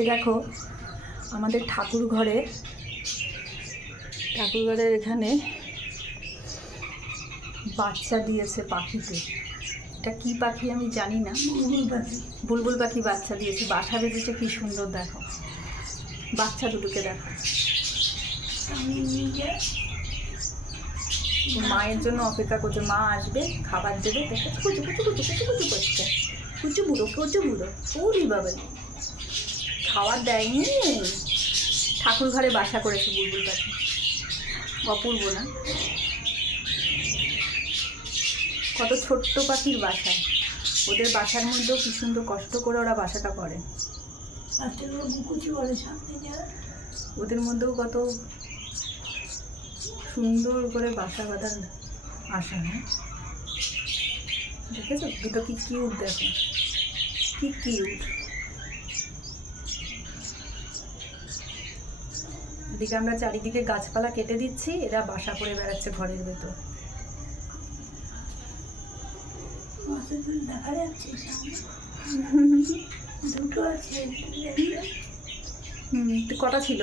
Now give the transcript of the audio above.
এ দেখো আমাদের ঠাকুর ঘরের এখানে বাচ্চা দিয়েছে পাখিতে। এটা কি পাখি আমি জানি না, বুলবুল পাখি বাচ্চা দিয়েছে। বাসা বেঁধেছে কি সুন্দর, দেখো বাচ্চা দুটোকে দেখো। মায়ের জন্য অপেক্ষা করছে, মা আসবে খাবার দেবে। দেখো কুচু কুচু কুচু কুচু কুচু করছে, কুচু বুড়ো। ওরে বাবা, খাবার দেয়নি। ঠাকুর ঘরে বাসা করেছে বুলবুল পাখি, অপূর্ব না? কত ছোট্ট পাখির বাসা, ওদের বাসার মধ্যেও কি সুন্দর কষ্ট করে ওরা বাসাটা করে। ওদের মধ্যেও কত সুন্দর করে বাসা বাঁধার আশা, হ্যাঁ দেখেছো? দুটো কি কিউট, দেখো কি কিউট। এদিকে আমরা চারিদিকে গাছপালা কেটে দিচ্ছি, এরা বাসা করে বেড়াচ্ছে ঘরের ভেতর। দেখা যাচ্ছে দুটো আছে। কটা ছিল?